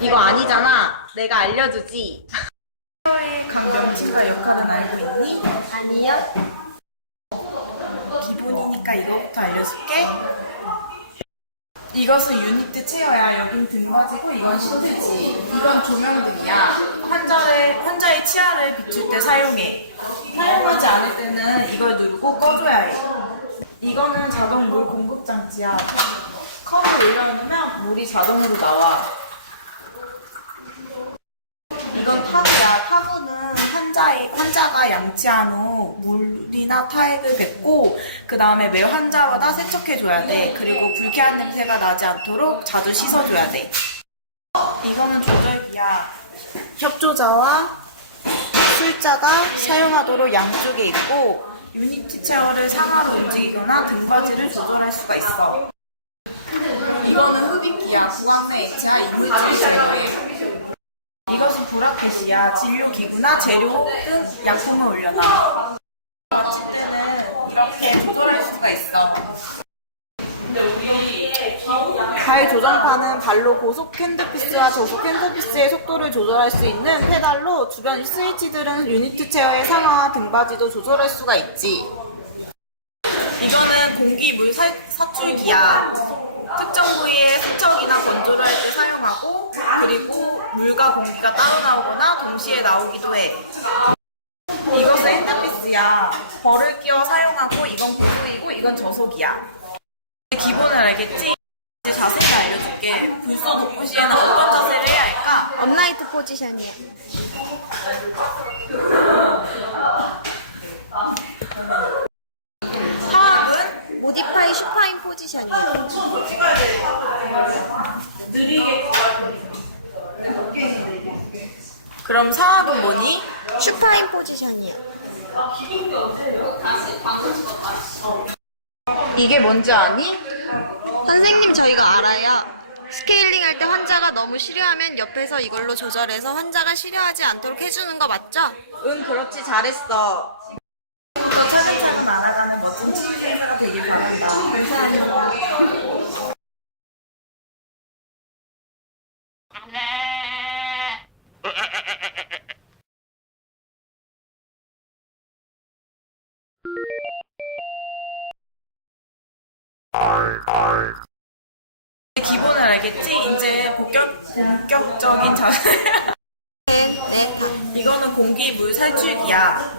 이거 아니잖아. 내가 알려주지. 의 강명치가 역할은 알고 있니? 아니요. 기본이니까 이거부터 알려줄게. 이것은 유니트 체어야. 여긴 등받이고 이건 시트지. 이건 조명등이야. 환자의 환자의 치아를 비출 때 사용해. 사용하지 않을 때는 이걸 누르고 꺼줘야 해. 이거는 자동 물 공급 장치야. 컵을 올려놓으면 물이 자동으로 나와. 이건 타구야. 타구는 환자가 양치한 후 물이나 타액을 뱉고 그 다음에 매 환자마다 세척해줘야 돼. 그리고 불쾌한 냄새가 나지 않도록 자주 씻어줘야 돼. 이거는 조절기야. 협조자와 술자가 사용하도록 양쪽에 있고 유니티 체어를 상하로 움직이거나 등받이를 조절할 수가 있어. 이거는 흡입기야. 구강내 H야 이물질 브라켓이야. 진료기구나 재료 등 약품을 올려놔. 마칠 때는 이렇게 조절할 수가 있어. 발 조정판은 발로 고속 핸드피스와 저속 핸드피스의 속도를 조절할 수 있는 페달로 주변 스위치들은 유니트 체어의 상하와 등받이도 조절할 수가 있지. 이거는 공기 물 사, 사출기야. 특정 부위의 세척이나 건조를 할때 물과 공기가 따로 나오거나 동시에 나오기도 해. 이것은 핸드피스야. 벌을 끼워 사용하고 이건 고속이고 이건 저속이야. 기본을 알겠지? 이제 자세히 알려줄게. 불소 독부 시에는 어떤 자세를 해야 할까? 업나이트 포지션이요. 화학은 모디파이 슈파인 포지션이요. 그럼 사학은 뭐니? 슈파인 포지션이요. 이게 뭔지 아니? 선생님 저희가 알아요. 스케일링 할 때 환자가 너무 싫어하면 옆에서 이걸로 조절해서 환자가 싫어하지 않도록 해주는 거 맞죠? 응, 그렇지. 잘했어. 더 차근차근 알아가는 멋진 취미생활가 되길 바란다. 기본을 알겠지? 이제 본격, 본격적인 네. 이거는 공기 물 살출기야.